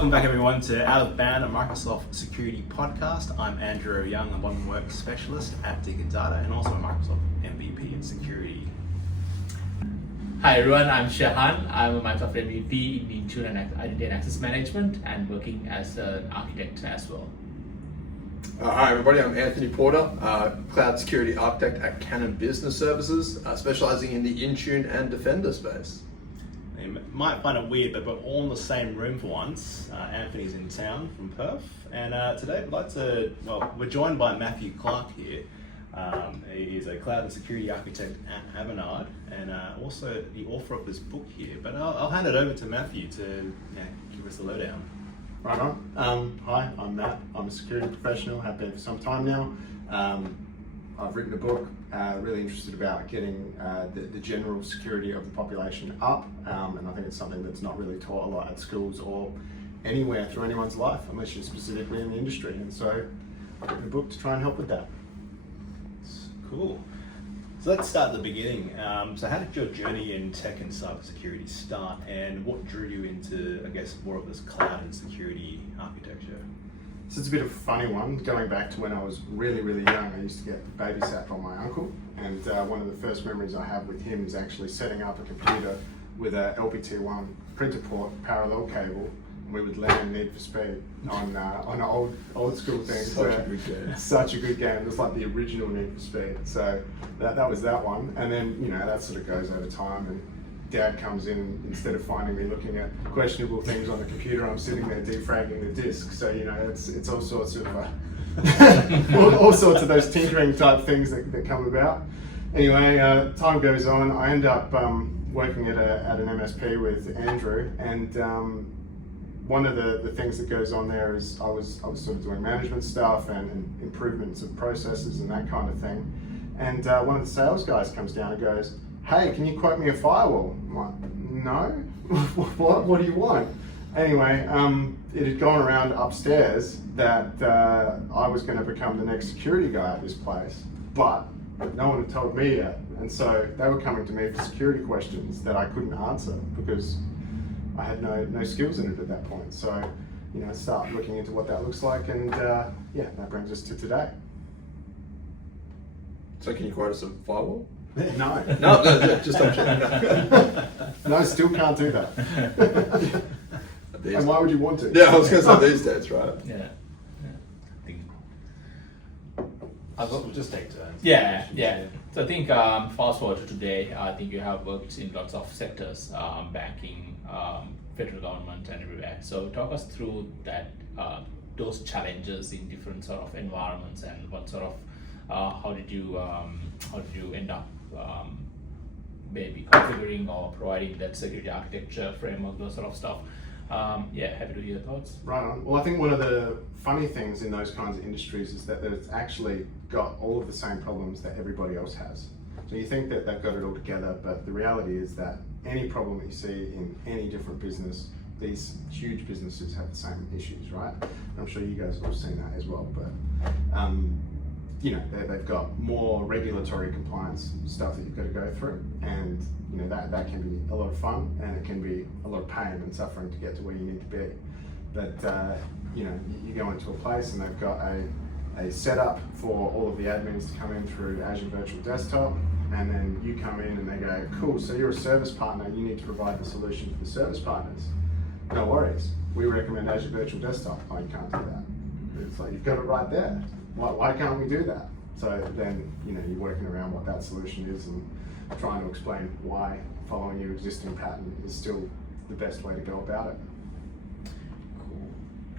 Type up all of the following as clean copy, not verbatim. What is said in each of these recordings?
Welcome back everyone to Out of Band, a Microsoft security podcast. I'm Andrew Young, a modern work specialist at Dicker Data and also a Microsoft MVP in security. Hi everyone, I'm Shahan. I'm a Microsoft MVP in Win10 and Identity and Access Management and working as an architect as well. Hi everybody, I'm Anthony Porter, Cloud Security Architect at Canon Business Services, specializing in the Intune and Defender space. You might find it weird, but we're all in the same room for once. Anthony's in town from Perth, and today we're joined by Matthew Clark here. He is a cloud and security architect at Avanade, and also the author of this book here. But I'll hand it over to Matthew to give us the lowdown. Right on. Hi, I'm Matt. I'm a security professional, have been for some time now. I've written a book, really interested about getting the general security of the population up, and I think it's something that's not really taught a lot at schools or anywhere through anyone's life, unless you're specifically in the industry. And so I've written a book to try and help with that. Cool. So let's start at the beginning. So how did your journey in tech and cybersecurity start, and what drew you into, I guess, more of this cloud and security architecture? So it's a bit of a funny one. Going back to when I was really, really young, I used to get babysat by my uncle, and one of the first memories I have with him is actually setting up a computer with a LPT1 printer port parallel cable, and we would LAN Need for Speed on an old school thing. Such a good game. Such a good game. It was like the original Need for Speed. So that was that one, and then that sort of goes over time. And Dad comes in, instead of finding me looking at questionable things on the computer, I'm sitting there defragging the disk. So it's all sorts of all sorts of those tinkering type things that come about. Anyway, time goes on. I end up working at an MSP with Andrew, and one of the things that goes on there is I was sort of doing management stuff and improvements of processes and that kind of thing. And one of the sales guys comes down and goes, "Hey, can you quote me a firewall?" I'm like, "No, what do you want?" Anyway, it had gone around upstairs that I was going to become the next security guy at this place, but no one had told me yet. And so they were coming to me for security questions that I couldn't answer because I had no skills in it at that point. So, start looking into what that looks like, and that brings us to today. So can you quote us a firewall? No. No, just don't check. No, still can't do that. And why would you want to? Yeah, I was going to say these days, right? Yeah. We'll just take turns. Yeah. So I think fast forward to today, I think you have worked in lots of sectors, banking, federal government and everywhere. So talk us through that, those challenges in different sort of environments, and what sort of, how did you end up maybe configuring or providing that security architecture framework, those sort of stuff. Happy to hear your thoughts. Right on. Well, I think one of the funny things in those kinds of industries is that it's actually got all of the same problems that everybody else has. So you think that they've got it all together, but the reality is that any problem that you see in any different business, these huge businesses have the same issues, right? I'm sure you guys have all seen that as well, but they've got more regulatory compliance stuff that you've got to go through, and that can be a lot of fun, and it can be a lot of pain and suffering to get to where you need to be. But you go into a place and they've got a setup for all of the admins to come in through Azure Virtual Desktop, and then you come in and they go, "Cool, so you're a service partner, you need to provide the solution for the service partners. No worries, we recommend Azure Virtual Desktop." "Oh, you can't do that." It's like, you've got it right there. Why can't we do that? So then, you're working around what that solution is and trying to explain why following your existing pattern is still the best way to go about it.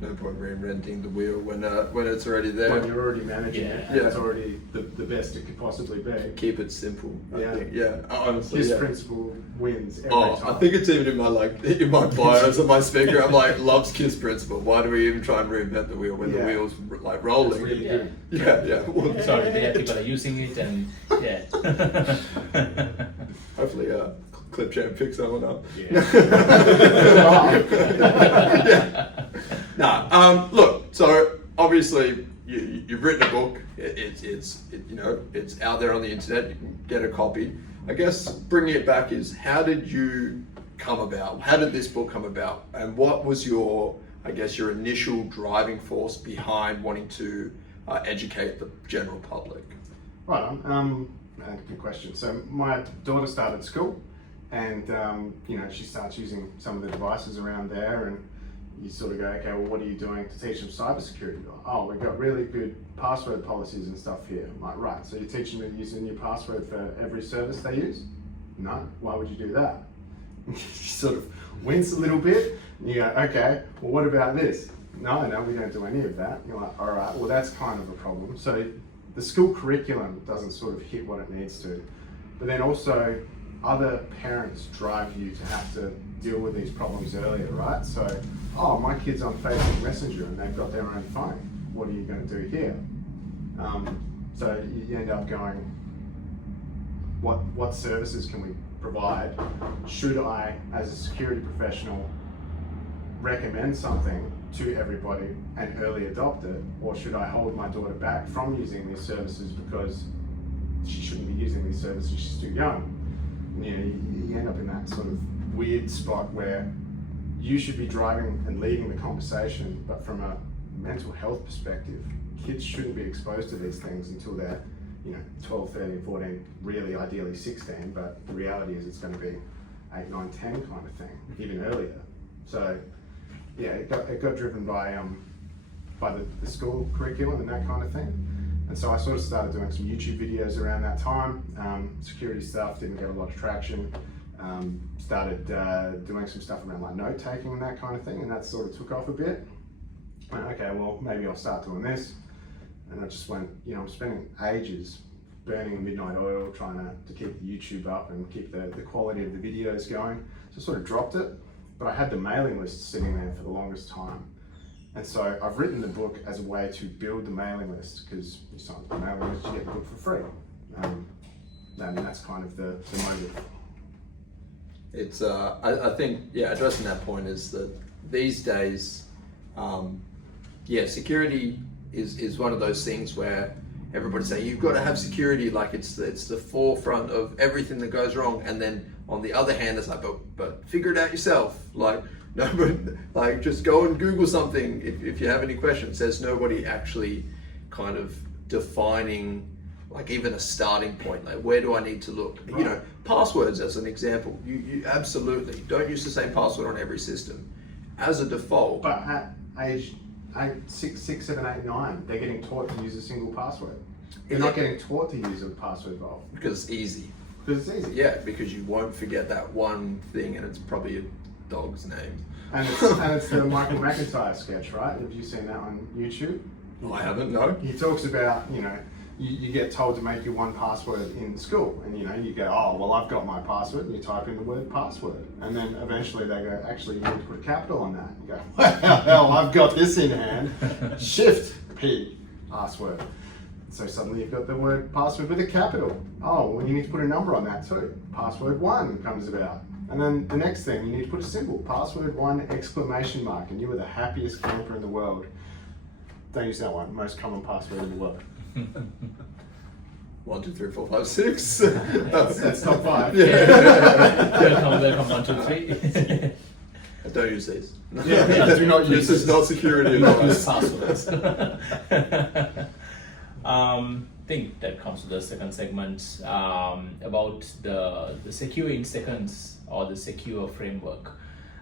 No point reinventing the wheel when it's already there. When you're already managing it, and Yeah. it's already the best it could possibly be. Keep it simple. Yeah. I think. Yeah. Honestly. His yeah. principle wins every time. I think it's even in my bios on my speaker. I'm like, loves KISS principle. Why do we even try and reinvent the wheel when the wheel's like rolling? That's really good. Yeah. Well, Sorry, people are using it, and hopefully, Clipchamp picks that one up. Yeah. Look. So obviously, you've written a book. It's out there on the internet. You can get a copy. I guess bringing it back is, how did you come about? How did this book come about? And what was your I guess, your initial driving force behind wanting to educate the general public? Right, good question. So my daughter started school, and she starts using some of the devices around there, and you sort of go, okay, well, what are you doing to teach them cybersecurity? Oh, we've got really good password policies and stuff here. I'm like, right, so you're teaching them to use a new password for every service they use? No, why would you do that? You sort of wince a little bit, and you go, okay, well, what about this? No, we don't do any of that. You're like, all right, well, that's kind of a problem. So the school curriculum doesn't sort of hit what it needs to. But then also, other parents drive you to have to deal with these problems earlier, right? So, oh, my kid's on Facebook Messenger and they've got their own phone. What are you going to do here? So you end up going, what services can we provide? Should I, as a security professional, recommend something to everybody and early adopt it, or should I hold my daughter back from using these services because she shouldn't be using these services, she's too young? You end up in that sort of weird spot where you should be driving and leading the conversation, but from a mental health perspective, kids shouldn't be exposed to these things until they're 12, 13, 14, really ideally 16, but the reality is it's going to be 8, 9, 10 kind of thing, even earlier. So yeah, it got driven by the school curriculum and that kind of thing. And so I sort of started doing some YouTube videos around that time. Security stuff didn't get a lot of traction. Started doing some stuff around like note taking and that kind of thing, and that sort of took off a bit. Went, okay, well, maybe I'll start doing this. And I just went, I'm spending ages burning midnight oil trying to keep the YouTube up and keep the quality of the videos going. So I sort of dropped it, but I had the mailing list sitting there for the longest time. And so I've written the book as a way to build the mailing list, because you sign up the mailing list, you get the book for free. And that's kind of the motive. It's, I think, addressing that point is that these days, security is one of those things where everybody's saying you've got to have security, like it's the forefront of everything that goes wrong. And then on the other hand, it's like, but figure it out yourself. Like, no, but like just go and Google something if you have any questions. There's nobody actually kind of defining like even a starting point. Like, where do I need to look? Right. Passwords as an example. You absolutely don't use the same password on every system as a default. But at age 6, 7, 8, 9, they're getting taught to use a single password. They're not getting taught to use a password vault. Because it's easy. Because it's easy. Yeah, because you won't forget that one thing, and it's probably a dog's name. And it's the Michael McIntyre sketch, right? Have you seen that on YouTube? I haven't, no. He talks about, you get told to make your one password in school, and you go, oh, well, I've got my password, and you type in the word password, and then eventually they go, actually, you need to put a capital on that. You go, well, hell, I've got this in hand. Shift P password. So suddenly you've got the word password with a capital. Oh, well, you need to put a number on that too. Password 1 comes about. And then the next thing, you need to put a symbol, password 1 exclamation mark, and you are the happiest camper in the world. Don't use that one, most common password in the world. 1, 2, 3, 4, 5, 6. That's top 5. Welcome 1, 2, 3. I don't use these. Yeah, do not use this. Is not security advice. Passwords. I think that comes to the second segment about the Secure in Seconds or the S.E.C.U.R.E framework.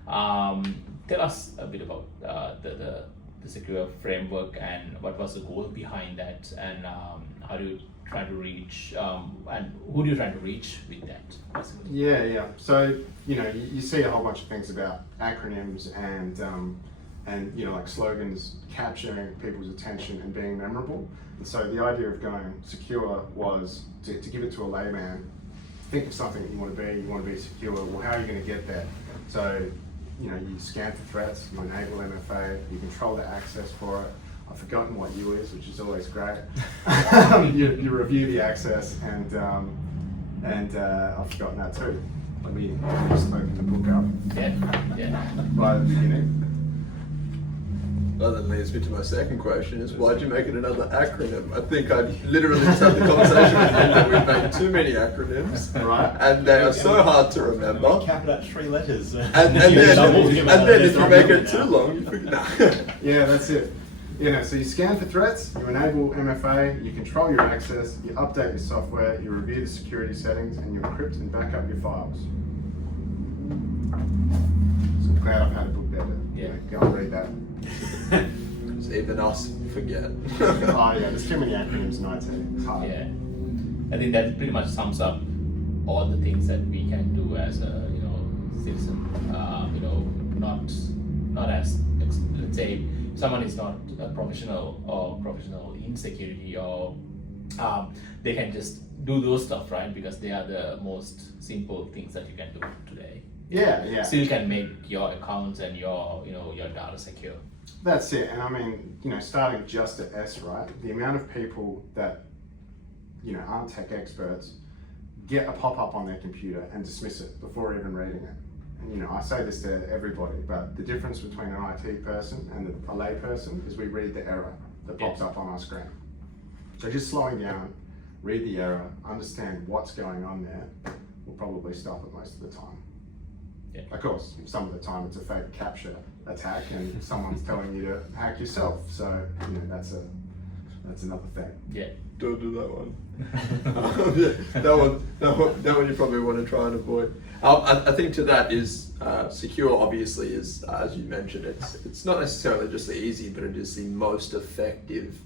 Tell us a bit about the S.E.C.U.R.E framework and what was the goal behind that, and how do you try to reach and who do you try to reach with that? Basically? Yeah. So you see a whole bunch of things about acronyms and like slogans capturing people's attention and being memorable. And so the idea of going secure was to give it to a layman. Think of something that you want to be. You want to be secure. Well, how are you going to get there? So you scan for threats. You enable MFA. You control the access for it. I've forgotten what U is, which is always great. you review the access, and I've forgotten that too. Let me just open the book up. Yeah. Right at the beginning. Well, that leads me to my second question: is why'd you make it another acronym? I think I literally just had the conversation with you that we've made too many acronyms, Right. and they are so hard to remember. Cap it at 3 letters. And then if you make it too long, you forget. Nah. Yeah, that's it. So you scan for threats, you enable MFA, you control your access, you update your software, you review the security settings, and you encrypt and back up your files. So I'm glad I've had a book there to go and read that. Because even us forget. Oh yeah, there's too many acronyms in IT. It's hard. Yeah, I think that pretty much sums up all the things that we can do as a citizen. Not as let's say someone is not a professional in security, or they can just do those stuff, right? Because they are the most simple things that you can do today. Yeah. Still can make your accounts and your data secure. That's it. And I mean, starting just at S, right? The amount of people that, aren't tech experts get a pop-up on their computer and dismiss it before even reading it. And, I say this to everybody, but the difference between an IT person and a lay person is we read the error that pops up on our screen. So just slowing down, read the error, understand what's going on there, will probably stop it most of the time. Yeah. Of course, some of the time it's a fake capture attack and someone's telling you to hack yourself. So, that's another thing. Yeah. Don't do that one. That one you probably want to try and avoid. I think to that is secure. Obviously, is as you mentioned, it's not necessarily just the easy, but it is the most effective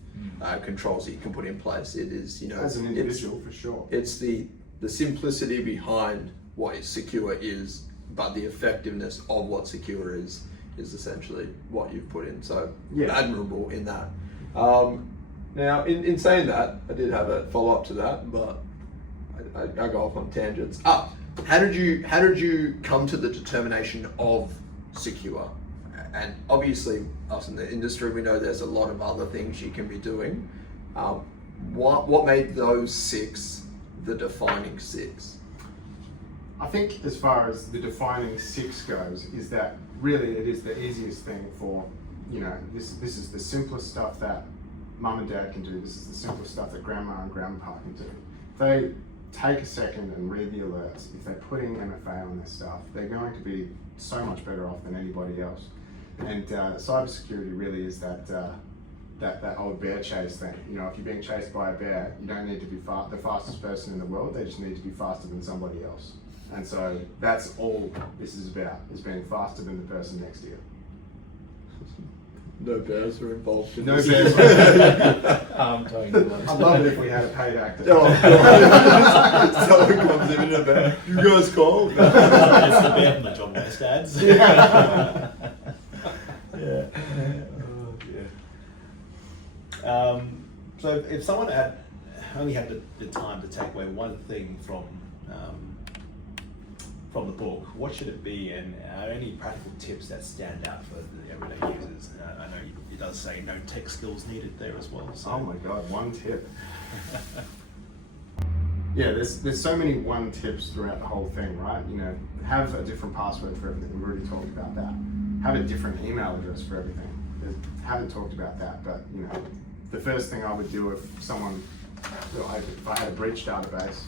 controls that you can put in place. It is As an individual, for sure. It's the simplicity behind what secure is, but the effectiveness of what secure is essentially what you've put in. So admirable in that. Now, in saying that, I did have a follow up to that, but I go off on tangents. How did you come to the determination of secure? And obviously, us in the industry, we know there's a lot of other things you can be doing. What made those 6 the defining 6? I think as far as the defining 6 goes, is that really it is the easiest thing for, this is the simplest stuff that mum and dad can do. This is the simplest stuff that grandma and grandpa can do. If they take a second and read the alerts, if they're putting MFA on their stuff, they're going to be so much better off than anybody else. And cybersecurity really is that old bear chase thing. If you're being chased by a bear, you don't need to be the fastest person in the world. They just need to be faster than somebody else. And so that's all this is about, is being faster than the person next to you. No bears were involved in No this. bears. I'd love it if we had a paid actor. Someone comes in a bear. You guys call? It's the bear from the John West ads. Yeah. So if someone only had the time to take away one thing from the book, what should it be, and are any practical tips that stand out for the everyday users? I know it does say no tech skills needed there as well. So. Oh my God, one tip. There's so many one tips throughout the whole thing, right? Have a different password for everything. We've already talked about that. Have a different email address for everything. Haven't talked about that, but the first thing I would do if I had a breach database,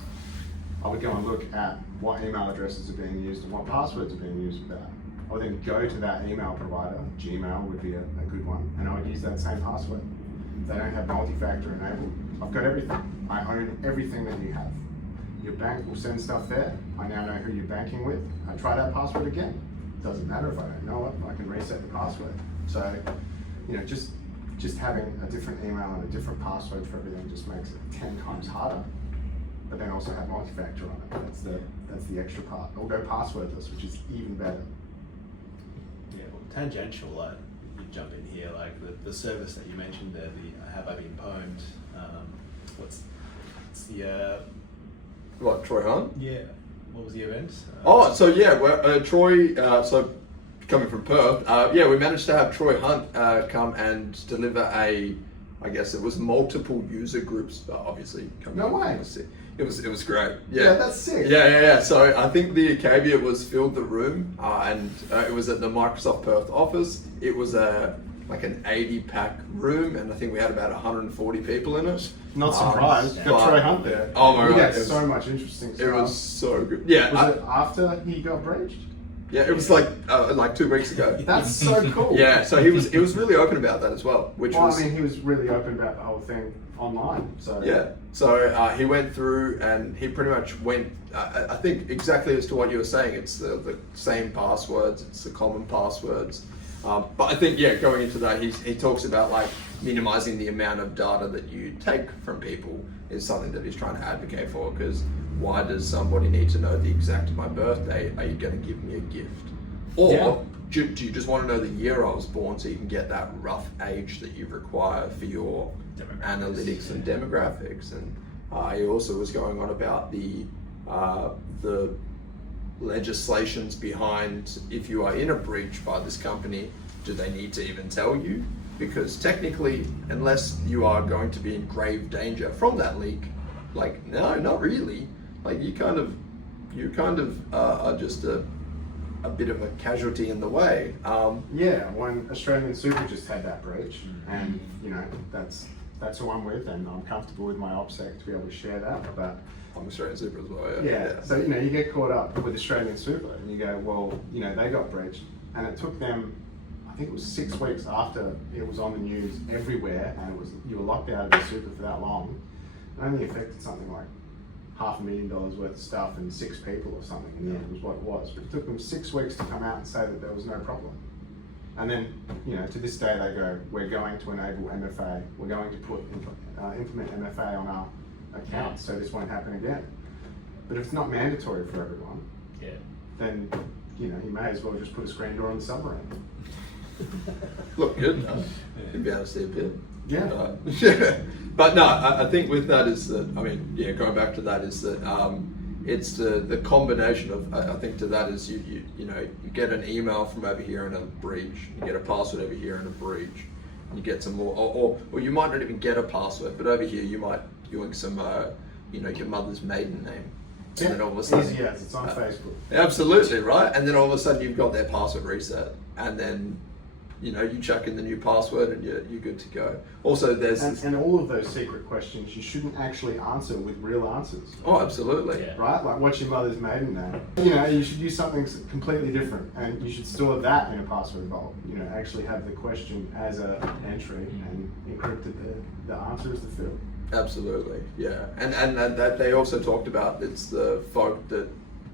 I would go and look at what email addresses are being used and what passwords are being used for that. I would then go to that email provider. Gmail would be a good one, and I would use that same password. They don't have multi-factor enabled. I've got everything. I own everything that you have. Your bank will send stuff there. I now know who you're banking with. I try that password again. Doesn't matter if I don't know it. I can reset the password. So, just having a different email and a different password for everything just makes it 10 times harder. But then also have multi-factor on it. That's the extra part. Or go passwordless, which is even better. Yeah, well, tangential, you jump in here, like the service that you mentioned there, the Have I Been Pwned? What's the What, Troy Hunt? Yeah, what was the event? Troy. So coming from Perth, we managed to have Troy Hunt come and deliver I guess it was multiple user groups, obviously. No way. It was great. Yeah, that's sick. Yeah. So I think the caveat was filled the room, and it was at the Microsoft Perth office. It was a like an 80-pack room, and I think we had about 140 people in it. Not surprised. Got but- Troy Hunt there. Oh my We God, had it was- so much interesting stuff. It was so good. Yeah, Was it after he got breached? yeah, it was like 2 weeks ago. That's so cool. Yeah, so he was really open about that as well, which Well, was I mean, he was really open about the whole thing online. So yeah. So he went through and he pretty much went. I think exactly as to what you were saying. It's the same passwords. It's the common passwords. But I think going into that, he talks about like minimizing the amount of data that you take from people is something that he's trying to advocate for. Because why does somebody need to know the exact of my birthday? Are you going to give me a gift? Or do you just want to know the year I was born so you can get that rough age that you require for your analytics and demographics? And he also was going on about the legislations behind if you are in a breach by this company, do they need to even tell you? Because technically, unless you are going to be in grave danger from that leak, like no, not really. Like you kind of are just a bit of a casualty in the way. yeah, when Australian just had that breach, and that's who I'm with, and I'm comfortable with my OPSEC to be able to share that. But I'm Australian Super as well. yeah, so you get caught up with Australian Super, and you go, well, they got breached, and it took them, I think it was 6 weeks after it was on the news everywhere, and you were locked out of the Super for that long. It only affected something like $500,000 worth of stuff and 6 people or something. In the end, was what it was. But it took them 6 weeks to come out and say that there was no problem. And then, to this day, they go, we're going to enable MFA. We're going to implement MFA on our accounts, so this won't happen again. But if it's not mandatory for everyone, then you may as well just put a screen door on the submarine. Look good. You'd be able to see a bit. Yeah. But no, I think with that is that, going back to that is that it's the combination of, I think to that is you get an email from over here in a breach, you get a password over here in a breach, you get some more, or you might not even get a password, but over here you might doing some, your mother's maiden name. And then all of a sudden, easy as, it's on Facebook. Absolutely, right? And then all of a sudden you've got their password reset, and then you chuck in the new password and you're good to go. Also, there's and all of those secret questions you shouldn't actually answer with real answers. Oh, absolutely. Yeah. Right? Like, what's your mother's maiden name? You should use something completely different, and you should store that in a password vault. Actually have the question as an entry and encrypted the answer as the field. Absolutely, yeah. And that they also talked about, it's the folk that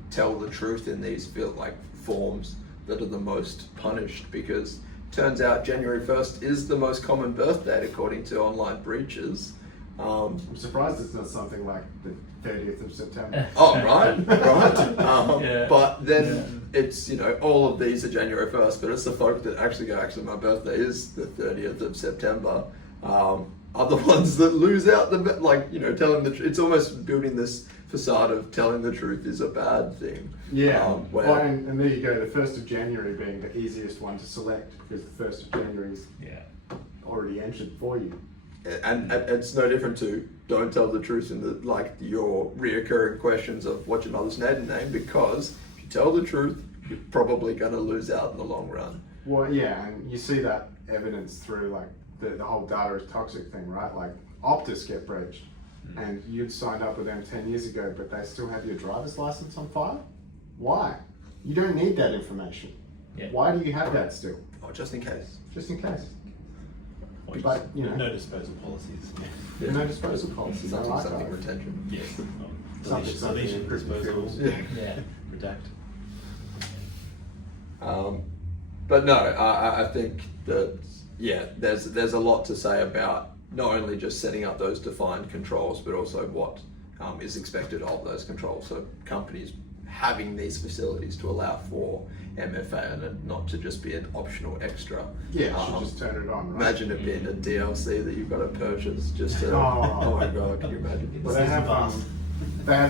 tell the truth in these forms that are the most punished, because turns out January 1st is the most common birth date according to online breaches. I'm surprised it's not something like the 30th of September. Oh, right. Yeah. But then it's, all of these are January 1st, but it's the folk that actually go, my birthday is the 30th of September. Are the ones that lose out telling the truth. It's almost building this facade of telling the truth is a bad thing. Yeah, and there you go, the 1st of January being the easiest one to select, because the 1st of January is already entered for you. And it's no different to don't tell the truth in your reoccurring questions of what's your mother's maiden name, because if you tell the truth, you're probably going to lose out in the long run. Well, yeah, and you see that evidence through the whole data is toxic thing, right? Like Optus get breached, and you'd signed up with them 10 years ago, but they still have your driver's license on file? Why? You don't need that information. Yeah. Why do you have that still? Oh, just in case. Just in case. Or But, no disposal policies. No disposal policies. I like Something that. retention. Yes. Something Deletion, encrypted disposal, fields. Yeah. redact. But no, I think that there's a lot to say about not only just setting up those defined controls, but also what is expected of those controls. So companies having these facilities to allow for MFA and it not to just be an optional extra. Yeah, you should just turn it on, right? Imagine it being a DLC that you've got to purchase just to. Oh. Oh my god, can you imagine? Well, they have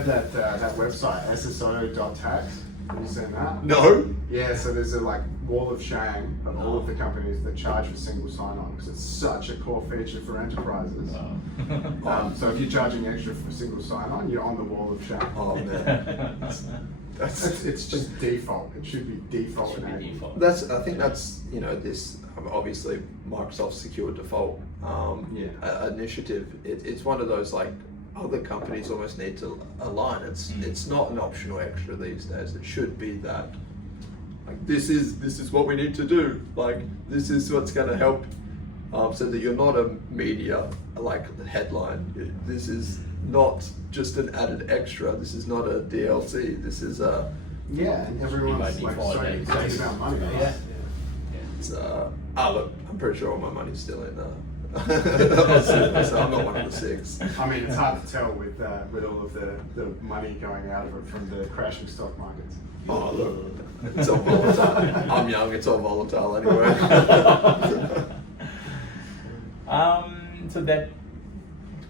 that website, SSO.tax. Have you seen that? No. Yeah, so there's a wall of shame of all of the companies that charge for single sign-on, because it's such a core feature for enterprises. So if you're charging extra for single sign-on, you're on the wall of shame. Oh man. It's just default. It should be default. Should be enabled. default. I think that's this obviously Microsoft Secure Default initiative. It's one of those like other companies almost need to align. It's not an optional extra these days. It should be that. Like this is what we need to do. Like this is what's going to help, so that you're not a media like headline. This is not just an added extra. This is not a DLC. This is a And everyone's By like default, so it's excited about money. Yeah. it's look, I'm pretty sure all my money's still in so I'm not one of the 6. I mean, it's hard to tell with all of the money going out of it from the crashing stock markets. Oh look, it's all volatile. I'm young. It's all volatile anyway. So that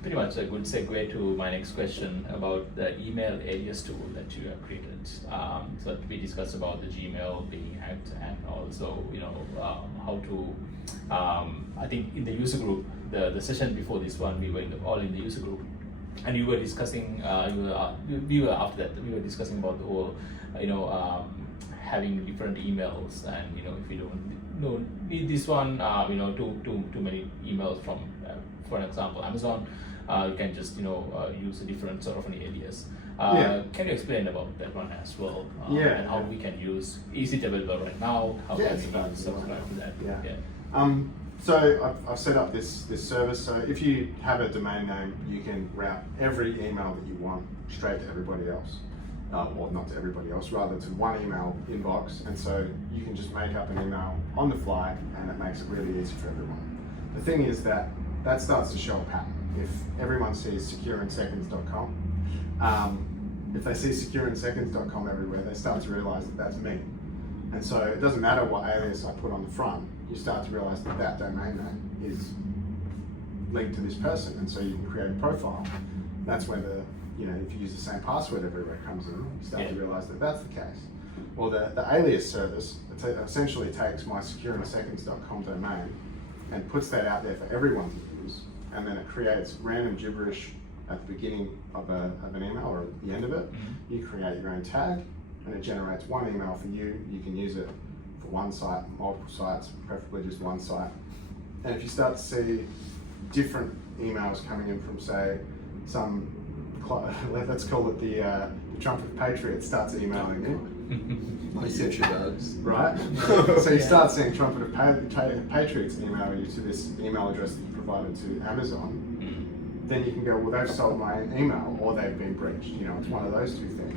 pretty much a good segue to my next question about the email alias tool that you have created. So we discussed about the Gmail being hacked, and also how to. I think in the user group, the session before this one, we were all in the user group, and you were discussing. We were after that. We were discussing about the whole, having different emails, and if you don't need this one, too many emails from, for example, Amazon. You can just use a different sort of an alias. Can you explain about that one as well? And how we can use? Is it available right now? How can we subscribe to that? So I've set up this service. So if you have a domain name, you can route every email that you want straight to everybody else. Or not to everybody else, rather to one email inbox. And so you can just make up an email on the fly, and it makes it really easy for everyone. The thing is that starts to show a pattern. If everyone sees SecureAlias.com, if they see SecureAlias.com everywhere, they start to realize that that's me. And so it doesn't matter what alias I put on the front, you start to realize that domain name is linked to this person, and so you can create a profile. That's where if you use the same password everywhere it comes in, you start to realize that that's the case. Well, the alias service essentially takes my SecureAlias.com domain and puts that out there for everyone to use, and then it creates random gibberish at the beginning of an email or at the end of it. You create your own tag, and it generates one email for you. You can use it for one site, multiple sites, preferably just one site. And if you start to see different emails coming in from, say, let's call it the Trumpet Patriot starts emailing you. I see she does. Right? So you start seeing Trumpet of Patriots email you to this email address that you provided to Amazon. Then you can go, well, they've sold my email, or they've been breached. It's one of those two things.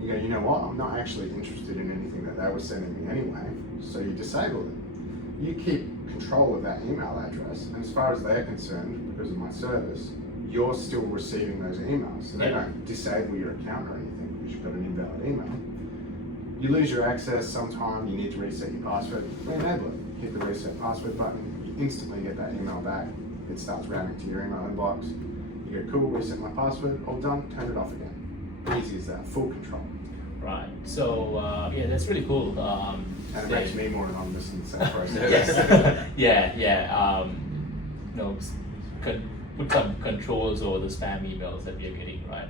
You go, you know what? I'm not actually interested in anything that they were sending me anyway. So you disable it. You keep control of that email address, and as far as they're concerned, because of my service, you're still receiving those emails. So they don't disable your account or anything because you've got an invalid email. You lose your access sometime, you need to reset your password, re-enable it. Hit the reset password button, you instantly get that email back. It starts routing to your email inbox. You go, cool, reset my password, all done, turn it off again. Easy as that, full control. Right. So that's really cool. And it makes me more anonymous in the same process. Put some controls over the spam emails that we are getting, right?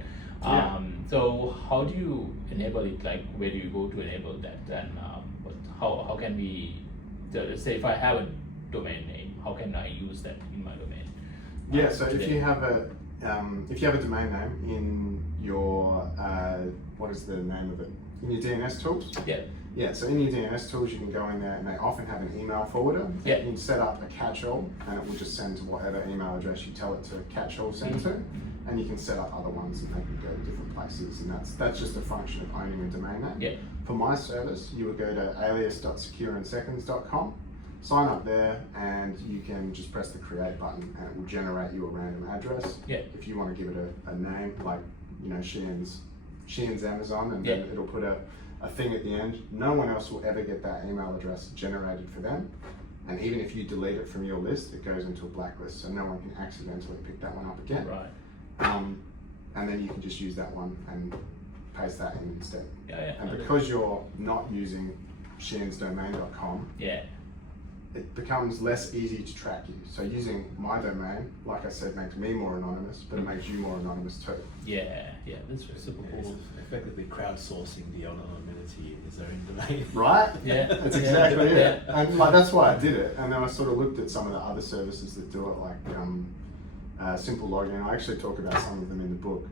So how do you enable it? Like, where do you go to enable that? And how can we? Let's say if I have a domain name, how can I use that in my domain? So if you have a domain name in your what is the name of it? In your DNS tools? So in your DNS tools, you can go in there, and they often have an email forwarder. You can set up a catch-all, and it will just send to whatever email address you tell it to catch-all send to, and you can set up other ones, and they can go to different places, and that's just a function of owning a domain name. For my service, you would go to alias.secureandseconds.com, sign up there, and you can just press the create button, and it will generate you a random address. If you want to give it a name, like Sheehan's Amazon, and then it'll put a thing at the end. No one else will ever get that email address generated for them, and even if you delete it from your list, it goes into a blacklist, so no one can accidentally pick that one up again. And then you can just use that one and paste that in instead. And because you're not using sheansdomain.com, it becomes less easy to track you. So using my domain, like I said, makes me more anonymous, but it makes you more anonymous too. Yeah, that's super It's cool. effectively crowdsourcing the anonymity in his own domain. Right? Yeah. That's exactly it. Yeah. And like, that's why I did it. And then I sort of looked at some of the other services that do it, like Simple Login. I actually talk about some of them in the book.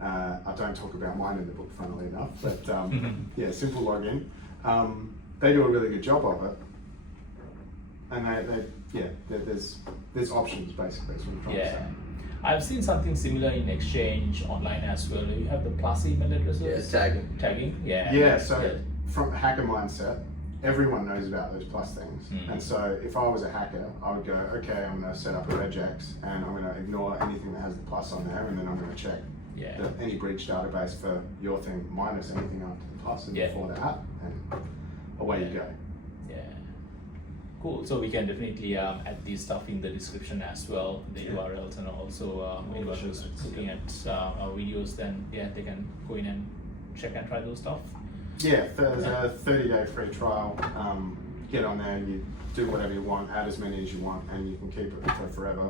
I don't talk about mine in the book, funnily enough, but yeah, Simple Login. They do a really good job of it. And there's options basically, is what I'm trying to say. I've seen something similar in Exchange online as well. You have the plus email addresses. Tagging. Yeah, so from hacker mindset, everyone knows about those plus things. And so if I was a hacker, I would go, okay, I'm going to set up a regex and I'm going to ignore anything that has the plus on there, and then I'm going to check any breach database for your thing minus anything after the plus and before that, and away you go. Cool. So we can definitely add this stuff in the description as well, the URLs, and also anyone who's looking at our videos, then they can go in and check and try those stuff. Yeah, there's a 30-day free trial. Get on there, you do whatever you want, add as many as you want, and you can keep it for forever.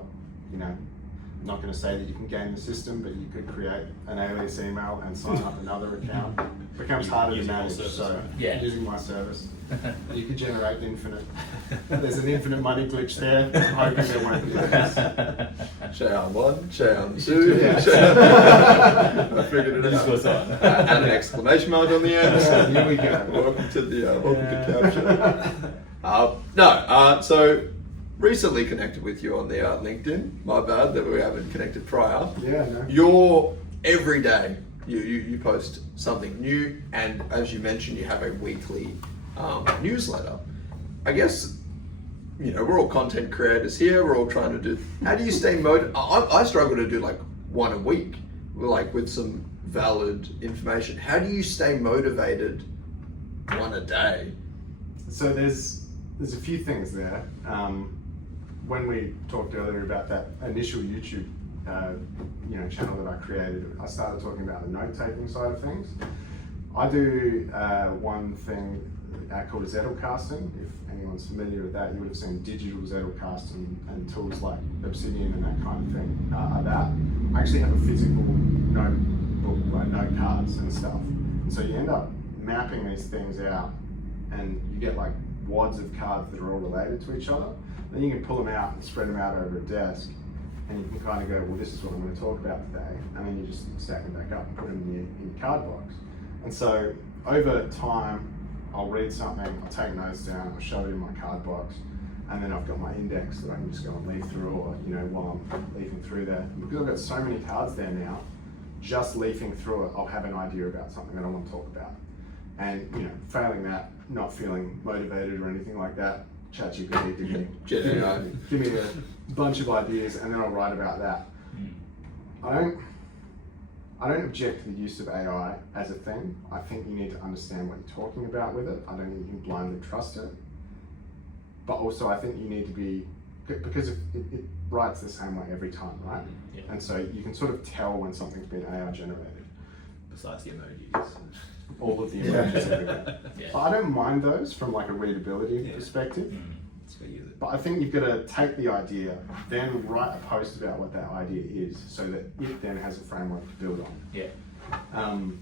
You know, I'm not going to say that you can game the system, but you could create an alias email and sign up another account. It becomes harder to manage, so using my service. You could generate infinite. There's an infinite money glitch there. I'm hoping there won't be this. SecureAlias, SecureAlias. I figured it out. Goes on. And an exclamation mark on the end. Here we go. Welcome to capture. So recently connected with you on the LinkedIn. My bad that we haven't connected prior. Yeah, no. You're every day. You post something new, and as you mentioned, you have a weekly newsletter. I guess, you know, we're all content creators here. We're all trying to do. How do you stay motivated? I struggle to do like one a week, like with some valid information. How do you stay motivated one a day? So there's a few things there. When we talked earlier about that initial YouTube channel that I created, I started talking about the note-taking side of things. I do one thing called zettelcasting. If anyone's familiar with that, you would have seen digital zettelcasting and tools like Obsidian and that kind of thing are that. I actually have a physical notebook, like note cards and stuff. And so you end up mapping these things out, and you get like wads of cards that are all related to each other. Then you can pull them out and spread them out over a desk, and you can kind of go, well, this is what I'm going to talk about today, and then you just stack them back up and put them in your card box. And so over time, I'll read something, I'll take notes down, I'll shove it in my card box, and then I've got my index that I can just go and leaf through, or while I'm leafing through there. And because I've got so many cards there now, just leafing through it, I'll have an idea about something that I want to talk about. And failing that, not feeling motivated or anything like that, ChatGPT give me a bunch of ideas, and then I'll write about that. I don't object to the use of AI as a thing. I think you need to understand what you're talking about with it. I don't think you can blindly trust it. But also I think you need to be, because it writes the same way every time, right? Yeah. And so you can sort of tell when something's been AI generated. Besides the emojis. All of the emojis everywhere. But I don't mind those from like a readability perspective. Let's go use it. But I think you've got to take the idea, then write a post about what that idea is, so that it then has a framework to build on.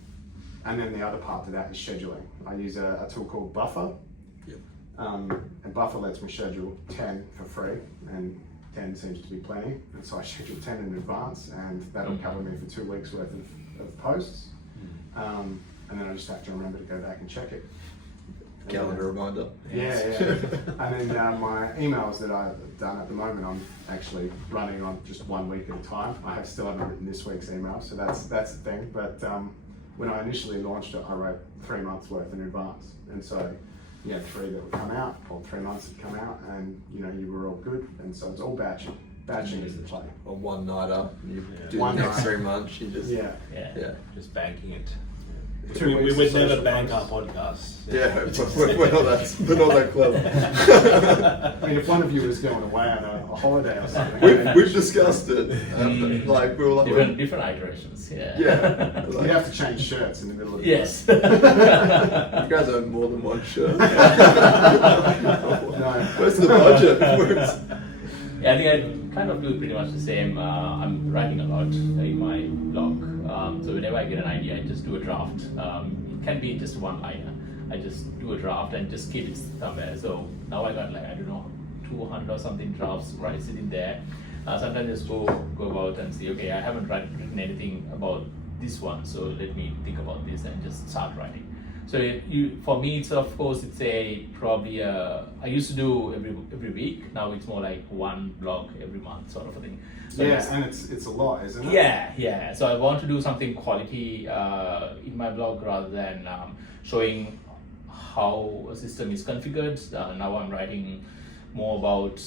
And then the other part to that is scheduling. I use a tool called Buffer. And Buffer lets me schedule 10 for free, and 10 seems to be plenty. And so I schedule 10 in advance, and that'll cover me for 2 weeks worth of posts. And then I just have to remember to go back and check it. Calendar reminder. Yeah. And then my emails that I've done at the moment, I'm actually running on just 1 week at a time. I still haven't written this week's email, so that's the thing. But when I initially launched it, I wrote 3 months worth in advance, and so you had 3 that would come out, or 3 months had come out, and you were all good. And so it's all batching. Batching is the play. A one-nighter, you do One the next night. 3 months, you just Just banking it. 2 We weeks would of never social bank our posts. podcast. Yeah, we're not that clever. I mean, if one of you was going away on a holiday or something, We've discussed it. Like we were like, different iterations. Yeah. yeah. you'd Like, have to change shirts in the middle of the Yes. you guys own more than one shirt. No. Where's the budget? Where's... Yeah, I think I kind of do pretty much the same. I'm writing a lot in my blog, so whenever I get an idea, I just do a draft. It can be just one liner. I just do a draft and just keep it somewhere. So now I got like, I don't know, 200 or something drafts right sitting there. Sometimes I just go about and see, okay, I haven't written anything about this one, so let me think about this and just start writing. So for me, it's of course it's probably I used to do every week. Now it's more like one blog every month sort of a thing. So Yeah, and it's a lot, isn't it? yeah. So I want to do something quality in my blog rather than showing how a system is configured. Now I'm writing more about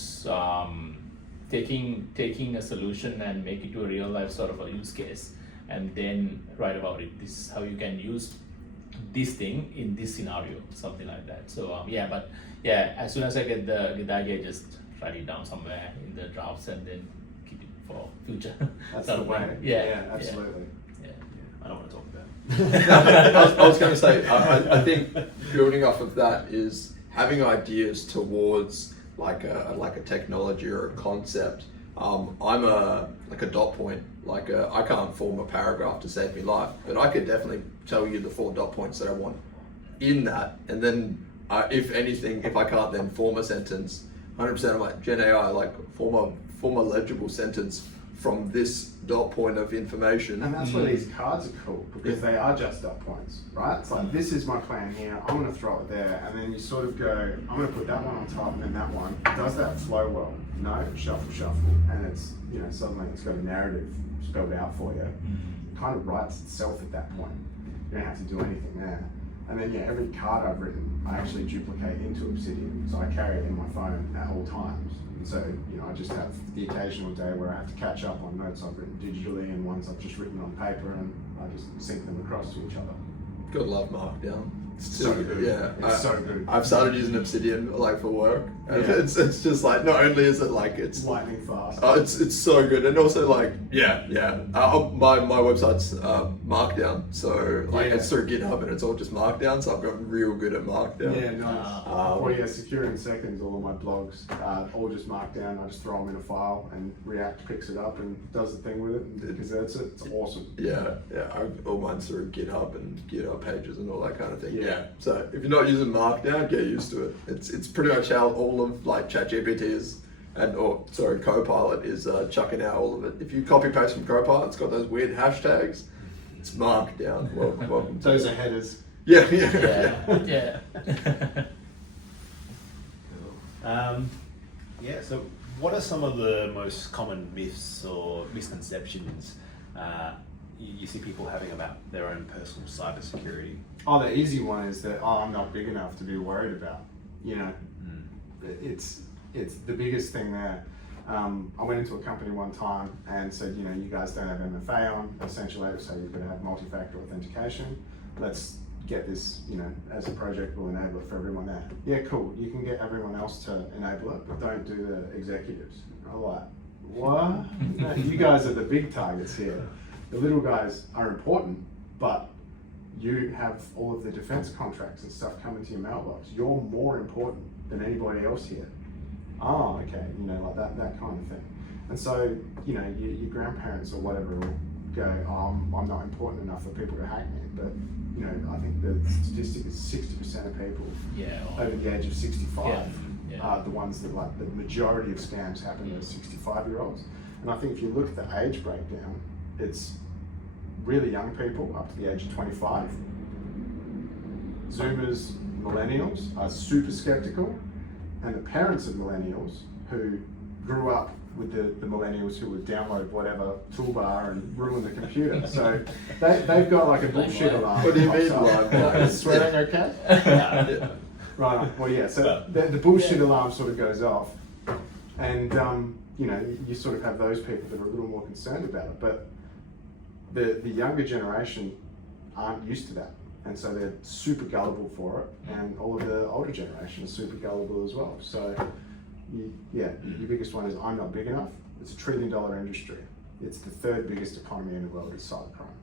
taking a solution and make it to a real life sort of a use case, and then write about it. This is how you can use this thing in this scenario, something like that. So as soon as I get the idea, I just write it down somewhere in the drafts and then keep it for future. That's sort the of way. thing. Yeah, absolutely. Yeah. I don't want to talk about it. I was going to say, I think building off of that is having ideas towards like a technology or a concept. I'm a dot point. I can't form a paragraph to save me life, but I could definitely tell you the 4 dot points that I want in that, and then if anything, if I can't then form a sentence, 100% I'm like Gen AI, like form a legible sentence from this dot point of information. And that's where these cards are cool, because they are just dot points, right? It's like, this is my plan here, I'm going to throw it there, and then you sort of go, I'm going to put that one on top and then that one. Does that flow well? No, shuffle, and it's, suddenly it's got a narrative spelled out for you. It kind of writes itself at that point. You don't have to do anything there. And then every card I've written, I actually duplicate into Obsidian, so I carry it in my phone at all times. And so, I just have the occasional day where I have to catch up on notes I've written digitally and ones I've just written on paper, and I just sync them across to each other. God love Markdown. It's so good. Yeah, It's so good. I've started using Obsidian for work, and Yeah. it's just like, not only is it like it's Lightning fast. it's so good, and also like my website's Markdown, so it's through GitHub and it's all just Markdown, so I've gotten real good at Markdown. Yeah, nice. Secure in seconds. All of my blogs, all just Markdown. I just throw them in a file, and React picks it up and does the thing with it and converts it. It's awesome. Yeah. All mine's through GitHub and GitHub pages and all that kind of thing. Yeah. So if you're not using Markdown, get used to it. It's pretty much how all of like ChatGPT is, Copilot is chucking out all of it. If you copy paste from Copilot, it's got those weird hashtags. It's Markdown. Welcome. Those are headers. Yeah. So what are some of the most common myths or misconceptions you see people having about their own personal cybersecurity? Oh, the easy one is that I'm not big enough to be worried about. It's the biggest thing there. I went into a company one time and said, you guys don't have MFA on, essentially, so you've got to have multi-factor authentication. Let's get this, as a project, we'll enable it for everyone there. Yeah, cool. You can get everyone else to enable it, but don't do the executives. I'm like, what? No, you guys are the big targets here. The little guys are important, but you have all of the defense contracts and stuff coming to your mailbox. You're more important than anybody else here. Oh, okay, like that kind of thing. And so, your grandparents or whatever will go, I'm not important enough for people to hack me. But, I think the statistic is 60% of people over the age of 65 are the ones that, like, the majority of scams happen to 65-year-olds. And I think if you look at the age breakdown, it's really young people up to the age of 25. Zoomers, millennials are super skeptical, and the parents of millennials who grew up with the millennials who would download whatever toolbar and ruin the computer. So they've got like a bullshit alarm. What do you mean, live? Is swearing okay? Yeah. Right on. Well, yeah, so the bullshit alarm sort of goes off, and you sort of have those people that are a little more concerned about it, but the younger generation aren't used to that. and so they're super gullible for it, and all of the older generation is super gullible as well. So your biggest one is I'm not big enough. It's $1 trillion industry. It's the third biggest economy in the world is cybercrime.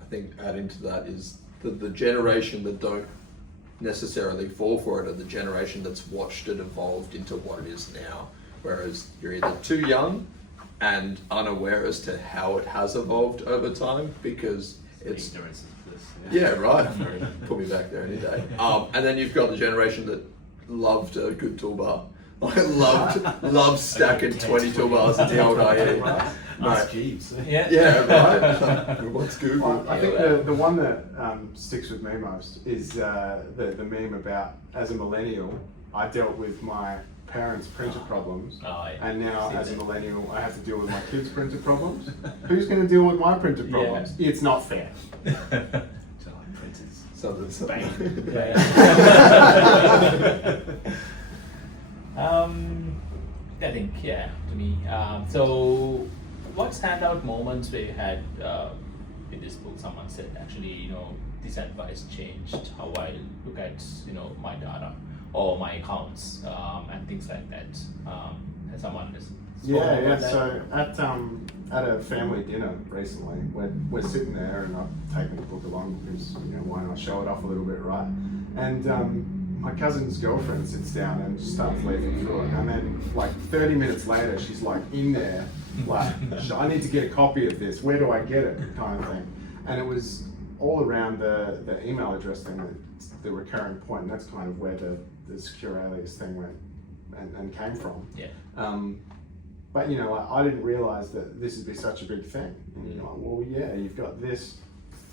I think adding to that is the generation that don't necessarily fall for it are the generation that's watched it evolved into what it is now. Whereas you're either too young and unaware as to how it has evolved over time, because it's ignorance of this. yeah, right. Put me back there any day. And then you've got the generation that loved a good toolbar. Like loved stacking 20 toolbars at the old IE. Ask Jeeves. Yeah, right. What's Google? Well, I think the one that sticks with me most is the meme about, as a millennial, I dealt with my parents' printer problems, and now as a millennial, I have to deal with my kids' printer problems. Who's going to deal with my printer problems? It's not fair. Something. I think, to me. So, what standout moments where you had in this book? Someone said, actually, this advice changed how I look at, my data or my accounts and things like that. Has someone spoken about that? So at a family dinner recently, we're sitting there, and I've taken the book along because why not show it off a little bit, right? And my cousin's girlfriend sits down and just starts leafing through it, and then like 30 minutes later, she's like in there, like I need to get a copy of this. Where do I get it? Kind of thing. And it was all around the email address thing, the recurring point, and that's kind of where the SecureAlias thing went and came from. Yeah. But I didn't realize that this would be such a big thing. And you're like, well, yeah, you've got this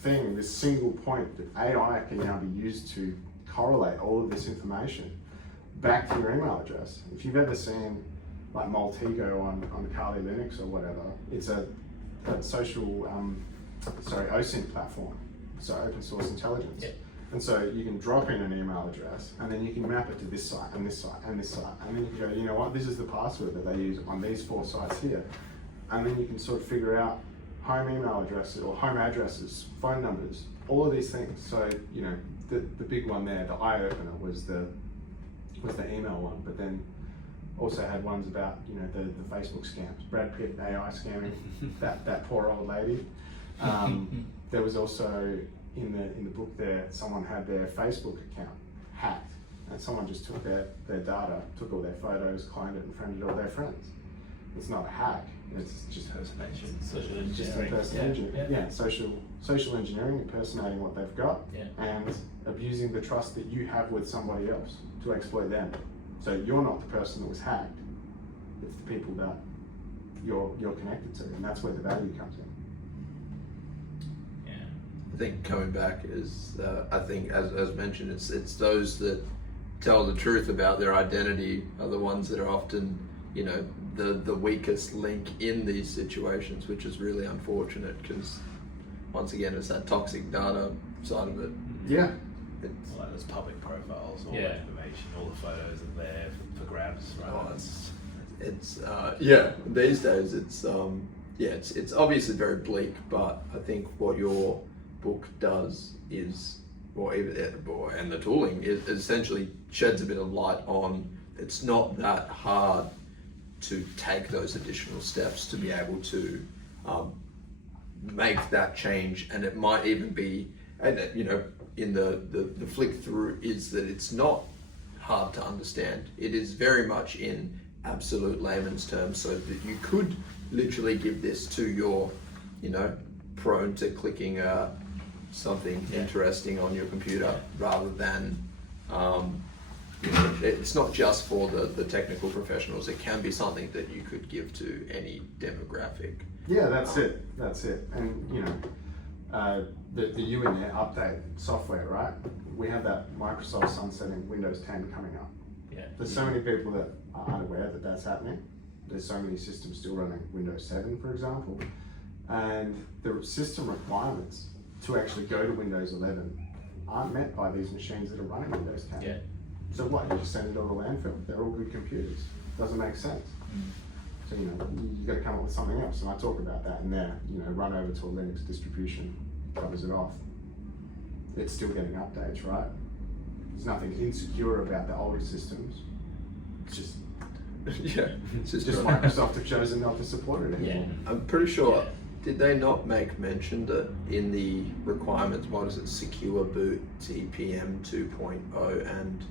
thing, this single point that AI can now be used to correlate all of this information back to your email address. If you've ever seen like Maltego on Kali Linux or whatever, it's a social, OSINT platform, so open source intelligence. Yeah. And so you can drop in an email address, and then you can map it to this site and this site and this site, and then you can go, you know what, this is the password that they use on these 4 sites here, and then you can sort of figure out home email addresses or home addresses, phone numbers, all of these things. So the big one there, the eye opener, was the email one, but then also had ones about the Facebook scams, Brad Pitt AI scamming that poor old lady. There was also in the book there, someone had their Facebook account hacked, and someone just took their data, took all their photos, cloned it, and friended all their friends. It's not a hack. It's just impersonation, social engineering. Social engineering, impersonating what they've got, and abusing the trust that you have with somebody else to exploit them. So you're not the person that was hacked; it's the people that you're connected to, and that's where the value comes in. I think coming back is, I think as mentioned, it's those that tell the truth about their identity are the ones that are often, the weakest link in these situations, which is really unfortunate because, once again, it's that toxic data side of it. Yeah. It's like those public profiles, all the information, all the photos are there for grabs, right? Oh, it's these days it's obviously very bleak, but I think what your book does is, and the tooling is essentially sheds a bit of light on, it's not that hard to take those additional steps to be able to make that change, and it might even be, and in the flick through is that it's not hard to understand. It is very much in absolute layman's terms, so that you could literally give this to your, prone to clicking something interesting on your computer, rather than it's not just for the technical professionals. It can be something that you could give to any demographic. Yeah, that's it. And the U in there, update software, right? We have that Microsoft sunsetting Windows 10 coming up. Yeah. There's so many people that are unaware that that's happening. There's so many systems still running Windows 7, for example, and the system requirements to actually go to Windows 11 aren't met by these machines that are running Windows 10. Yeah. So what? You just send it all to landfill. They're all good computers. Doesn't make sense. So you got to come up with something else, and I talk about that in there. Run over to a Linux distribution, covers it off. it's still getting updates, right? There's nothing insecure about the older systems. It's just Yeah, it's just right. Microsoft have chosen not to support it Yeah. anymore. I'm pretty sure. Yeah. Did they not make mention that in the requirements? What is it? Secure Boot TPM 2.0 and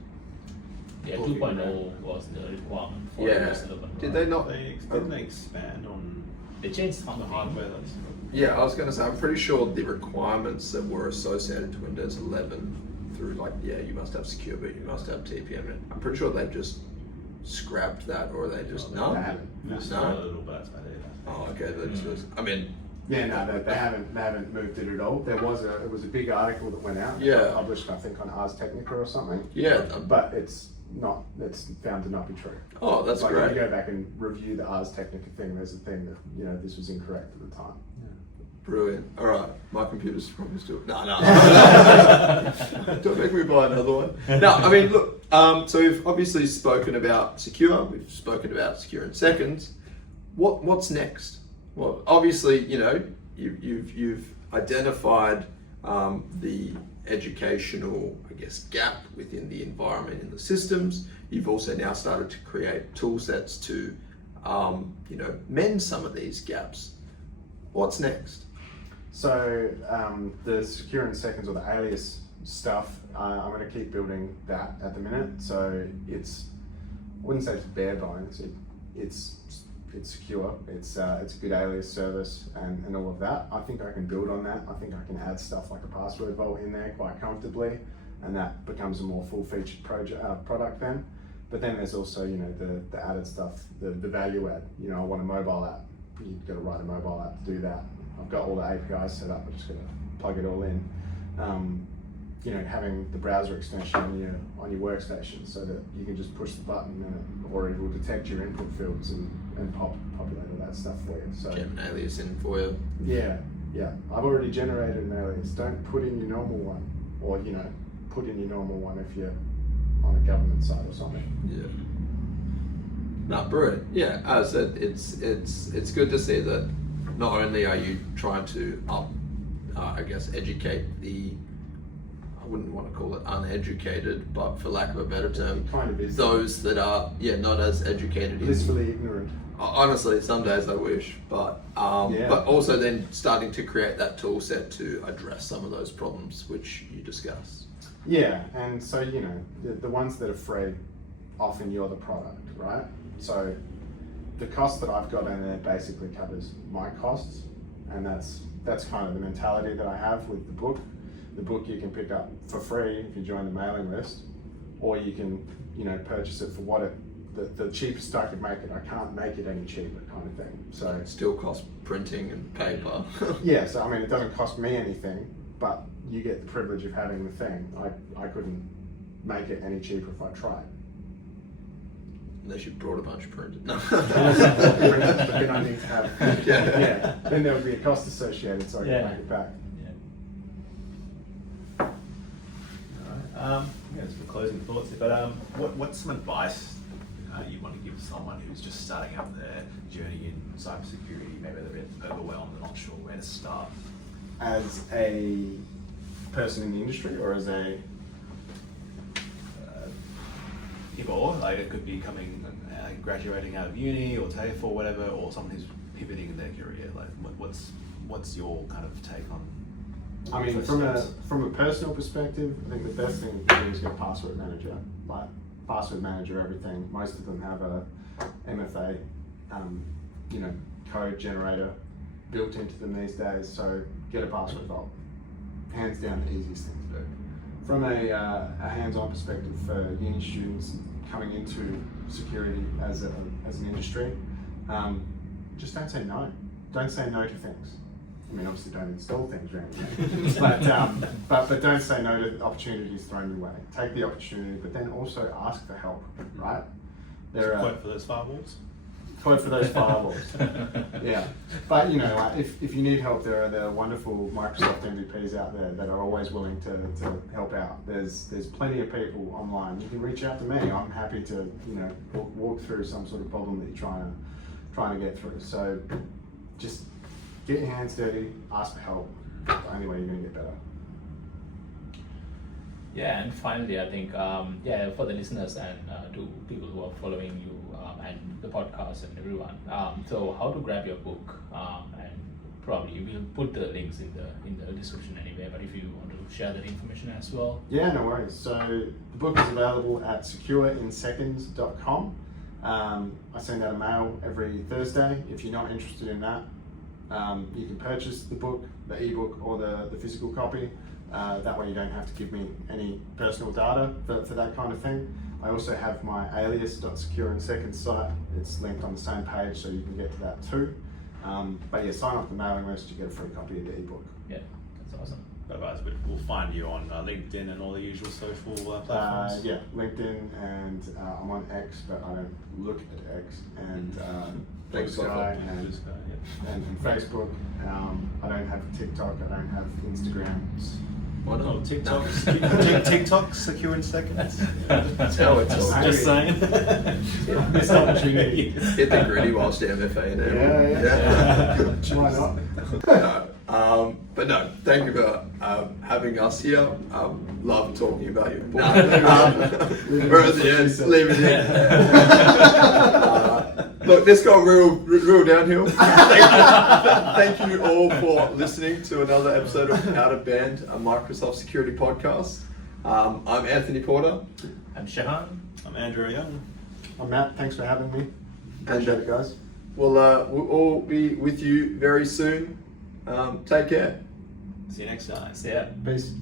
Yeah, 2.0 was the requirement for Yeah. Windows 11. did they not? Didn't they expand on They changed on the something. hardware? That's Yeah, I was going to say, I'm pretty sure the requirements that were associated to Windows 11 through you must have Secure Boot, you must have TPM. I'm pretty sure they've just scrapped that, or they just no. They haven't. just No. a little bit. That's about it. Oh, okay. They just, I mean, Yeah, no, they haven't moved it at all. It was a big article that went out. Yeah. Published, I think, on Ars Technica or something. yeah. But it's found to not be true. Oh, that's Like, great. if you go back and review the Ars Technica thing, there's a thing that, this was incorrect at the time. Brilliant. All right, my computer's probably still. No. Don't make me buy another one. No, I mean, look. So we've obviously spoken about Secure. We've spoken about Secure in seconds. What's next? Well, obviously, you've identified the educational, I guess, gap within the environment in the systems. You've also now started to create tool sets to, mend some of these gaps. What's next? So the Secure in Seconds, or the Alias stuff, I'm going to keep building that at the minute. So I wouldn't say it's bare bones. It's secure. It's a good alias service and all of that. I think I can build on that. I think I can add stuff like a password vault in there quite comfortably, and that becomes a more full-featured product then. But then there's also the added stuff, the value add. I want a mobile app. You've got to write a mobile app to do that. I've got all the APIs set up. I'm just going to plug it all in. Having the browser extension on your workstation so that you can just push the button or it will detect your input fields and populate all that stuff for you. So Get an alias in for you. yeah. I've already generated an alias. Don't put in your normal one, or put in your normal one if you're on a government site or something. Yeah. No, brilliant. Yeah, as I said, it's good to see that not only are you trying to educate the, I wouldn't want to call it uneducated, but for lack of a better term, Kind of is. those that are not as educated. Blissfully ignorant. Honestly, some days I wish, but but also then starting to create that tool set to address some of those problems which you discuss. Yeah, and so the ones that are free, often you're the product, right? So the cost that I've got in there basically covers my costs, and that's kind of the mentality that I have with the book. The book you can pick up for free if you join the mailing list, or you can purchase it for what the cheapest I could make it. I can't make it any cheaper, kind of thing. So It still costs printing and paper. yeah, so I mean it doesn't cost me anything, but you get the privilege of having the thing. I couldn't make it any cheaper if I tried. Unless you brought a bunch of printed. No. But then I need to have Yeah. then there would be a cost associated, so I can make it back. Just for closing thoughts here, but what's some advice you want to give someone who's just starting out their journey in cybersecurity? Maybe they're a bit overwhelmed and not sure where to start. As a person in the industry, or as a Either or, like it could be graduating out of uni or TAFE or whatever, or someone who's pivoting in their career. Like, what's your kind of take on? I mean, first steps? from a personal perspective, I think the best thing to do is get a password manager. Like password manager, everything. Most of them have a MFA, code generator built into them these days. So get a password vault. Hands down, the easiest thing to do. From a hands-on perspective for uni students coming into security as an industry, just don't say no. Don't say no to things. I mean, obviously don't install things around you, but don't say no to opportunities thrown your way. Take the opportunity, but then also ask for help, right? Quote for those firewalls. Quote for those firewalls. Yeah, but like if you need help, there are wonderful Microsoft MVPs out there that are always willing to help out. There's plenty of people online. You can reach out to me. I'm happy to walk through some sort of problem that you're trying to get through. So just get your hands dirty, ask for help. It's the only way you're going to get better. Yeah, and finally, I think, for the listeners and to people who are following you and the podcast and everyone, so how to grab your book, and probably we'll put the links in the description anyway, but if you want to share that information as well. Yeah, no worries. So the book is available at SecureInSeconds.com. I send out a mail every Thursday. If you're not interested in that, you can purchase the book, the ebook, or the physical copy. That way you don't have to give me any personal data for that kind of thing. I also have my alias.SecureInSeconds site. It's linked on the same page, so you can get to that too. But yeah, sign up the mailing list, you get a free copy of the ebook. Yeah, that's awesome. Otherwise, we'll find you on LinkedIn and all the usual social platforms. Yeah, LinkedIn, and I'm on X, but I don't look at X, and Blue Sky, and Facebook. I don't have TikTok, I don't have Instagram. Why not? Oh, TikTok, TikTok, Secure in Seconds. That's how it's all. Just saying. Missed opportunity. Hit the gritty whilst the MFA in there. Yeah. Why not? But no, thank you for having us here. Love talking about your book. We're at the end, leave it in. Look, this got real downhill. Thank you all for listening to another episode of Out of Band, a Microsoft security podcast. I'm Anthony Porter. I'm Shahan. I'm Andrew Young. I'm Matt, thanks for having me. Appreciate it, guys. We'll all be with you very soon. Take care. See you next time. See ya. Peace.